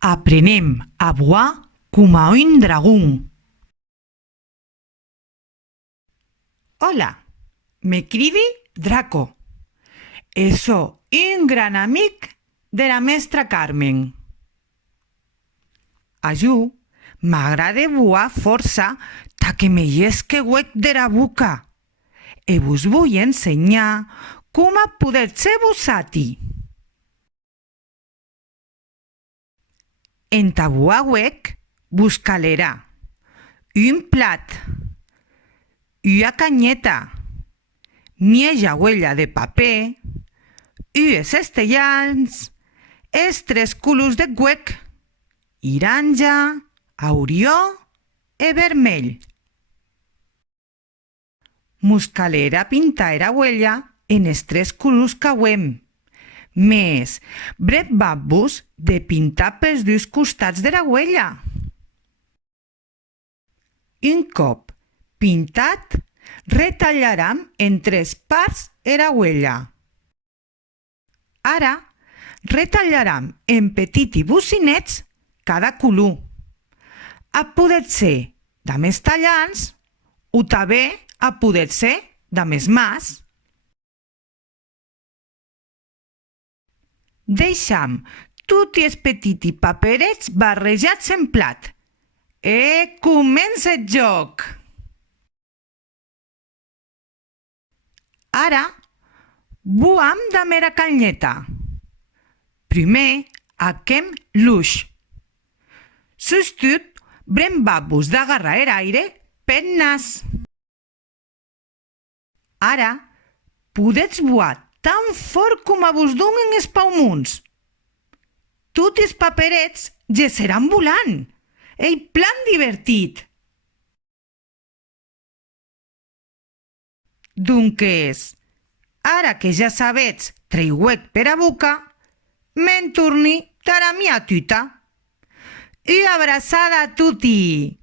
Aprenem a boire como un dragón. Hola, me crido Draco. Soy un gran amic de la mestra Carmen. A jo m'agrada boire força ta que me llesque huec de la boca. E vos vull ensenyar com podeu ser vosaltres. En ta boa huec vos calerà un plat, una canyeta, mieja huella de paper, ues estellans, els tres colors de huec, iranja, aurió e vermell. Mos calerà pintar era huella en els tres colors qu'auem. Més, brec-vos de pintar pels dos costats de la huella. Un cop pintat, retallarem en tres parts era huella. Ara, retallarem en petits bocinets cada color. A poder ser de més tallants o també a poder ser de més mas. Deixam tots els petits paperets barrejats en plat. Comença el joc! Ara, buam de mera canyeta. Primer, aquem l'uix. Sostut, brem-vos d'agarrar aire pel nas. Ara, podets buar tan fort com vos donen els paumons. Tots els paperets ja seran volant. Ei, plan divertit! Donques, ara que ja sabets treuec per a boca, me'n torni tara mia tuta. Una abraçada a tutti!